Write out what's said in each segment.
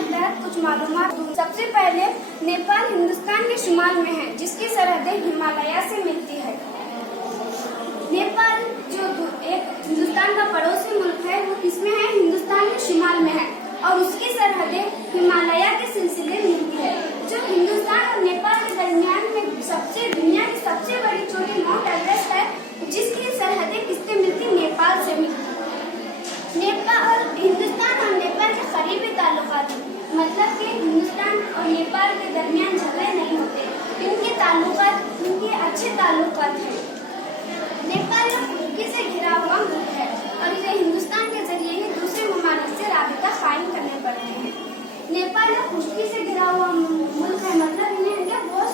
के तहत कुछ मालूमात दूँ। सबसे पहले नेपाल हिंदुस्तान के शुमाल में है, जिसकी सरहदें हिमालय से मिलती है। नेपाल जो एक हिंदुस्तान का पड़ोसी मुल्क है, वो किसमें है? हिंदुस्तान के शुमाल में है और उसकी सरहदें हिमालय के सिलसिले मिलती है। जो हिंदुस्तान और नेपाल के दरमियान में दुनिया की सबसे बड़ी चोटी माउंट एवरेस्ट है, जिसकी सरहदें किससे मिलती? नेपाल से मिलती। नेपाल हिंदुस्तान और नेपाल के करीबी ताल्लुकात, मतलब कि हिंदुस्तान और नेपाल के दरमियान झगड़े नहीं होते, इनके अच्छे ताल्लुकात है। नेपाल खुशकी से घिरा हुआ मुल्क है और इसे हिंदुस्तान के जरिए ही दूसरे ममालिक से राबिता कायम करने पड़ते हैं। नेपाल खुशकी से घिरा हुआ मुल्क है, मतलब इन्हें बहुत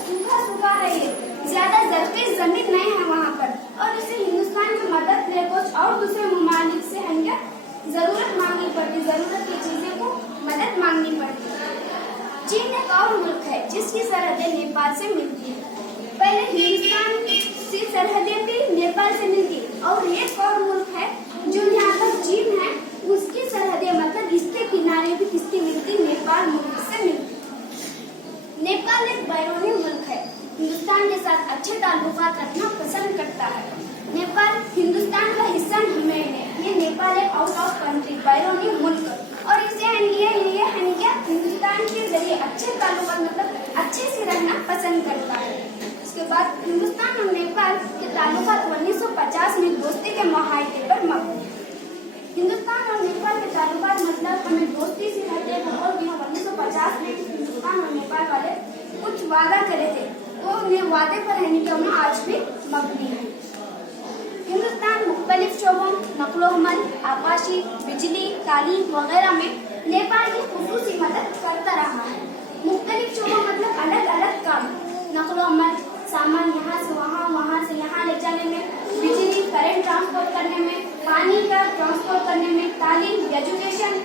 सूखा है, ये ज्यादा ज़रख़ीज़ जमीन नहीं है वहाँ पर, और इसे हिंदुस्तान की मदद ले कुछ और दूसरे ममालिक से जरूरत मांगनी पड़ती, जरूरत की चीजें को मदद मांगनी पड़ती। चीन एक और मुल्क है जिसकी सरहदें नेपाल से मिलती है। पहले हिंदुस्तान की सरहदें भी नेपाल से मिलती, और एक और मुल्क है जो यहाँ तक चीन है, उसकी सरहदें मतलब इसके किनारे भी किसकी मिलती? नेपाल मुल्क से मिलती। नेपाल एक बैरूनी मुल्क है, हिंदुस्तान के साथ अच्छे ताल्लुकात रखना पसंद करता है। नेपाल हिंदुस्तान का हिस्सा नहीं है, ये नेपाल एक आउट ऑफ कंट्री बैरूनी मुल्क, और इसे हिंदुस्तान के जरिए अच्छे ताल्लुकात मतलब अच्छे से रहना पसंद करता है। उसके बाद हिंदुस्तान और नेपाल के ताल्लुकात 1950 में दोस्ती के माहदे पर मबनी है। हिंदुस्तान और नेपाल के ताल्लुकात मतलब हमें दोस्ती से रहते हैं, और 1950 में हिंदुस्तान और नेपाल वाले कुछ वादा करे थे, तो उन्हें वादे पर रहने के उन्हें आज भी मबनी है। हिंदुस्तान मुख्तलिफ शोबों नक़्ल-ओ-अमल, आकाशी, बिजली, तालीम वगैरह में नेपाल की खुसूसी मदद करता रहा है। मुख्तलिफ शोबों मतलब अलग अलग काम, नक़्ल-ओ-अमल सामान यहाँ से वहाँ, वहाँ से यहाँ ले जाने में, बिजली करंट ट्रांसपोर्ट करने में, पानी का ट्रांसपोर्ट करने में, तालीम एजुकेशन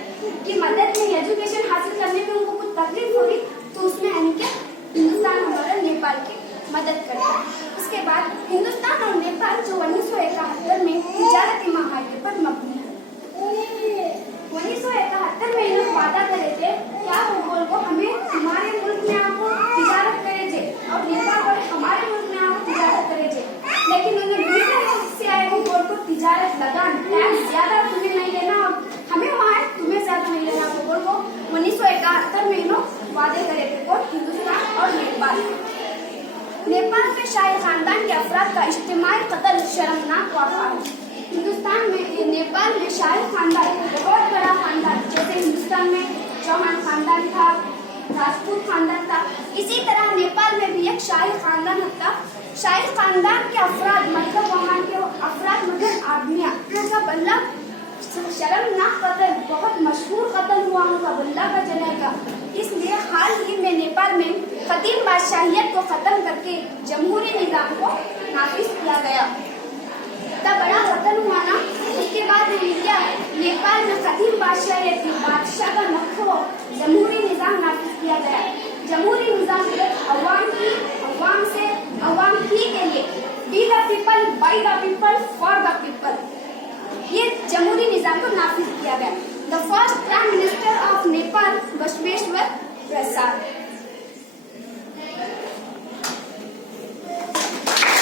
की मदद में, एजुकेशन हासिल करने में उनको कुछ तकलीफ हो रही तो उसमें हिंदुस्तान हमारा नेपाल की मदद करता है। उसके बाद हिंदुस्तान और नेपाल जो 1971 में तिजारती माहदे पर मबनी है। 1971 में इन्होंने वादा करे थे क्या वो बोल को हमें हमारे मुल्क में आपको तिजारत करे थे, और नेपाल वाले हमारे मुल्क में आपको तिजारत करे थे, लेकिन उन्हें दूसरे मुल्क से आए हुए बोल को तिजारत लगान टैक्स ज्यादा तुम्हें नहीं लेना और हमें वहाँ तुम्हें ज्यादा नहीं लेना, वो बोल को 1971 में इन्होंने वादे करे थे और हिंदुस्तान और नेपाल। नेपाल के शाही खानदान के अफराद का इज्तिमाई कत्ल शर्मनाक वाक़ा है। हिंदुस्तान में नेपाल में शाही खानदान बहुत बड़ा खानदान, जैसे हिंदुस्तान में चौहान खानदान था, राजपूत खानदान था, इसी तरह नेपाल में भी एक शाही खानदान था। शाही खानदान के अफराद मतलब वहाँ के अफराद मतलब आदमियाँ का बल्ला शर्मनाक कत्ल, बहुत मशहूर कत्ल हुआ उनका बल्ला का जने का। इसलिए हाल ही में नेपाल में कदीम बादशाहियत को खत्म करके जमहूरी निज़ाम को नाफिज किया गया। इतना बड़ा कत्ल हुआ ना, उसके बाद क्या नेपाल में कदीम बादशाहियत बादशाह का नखो जमहूरी निज़ाम नाफिज किया गया। जमहूरी निज़ाम अवाम ही के लिए, be the people, by the people, for the people, ये जमहूरी निज़ाम को नाफिज किया गया। The first prime minister of Nepal Basaveshwar Prasad.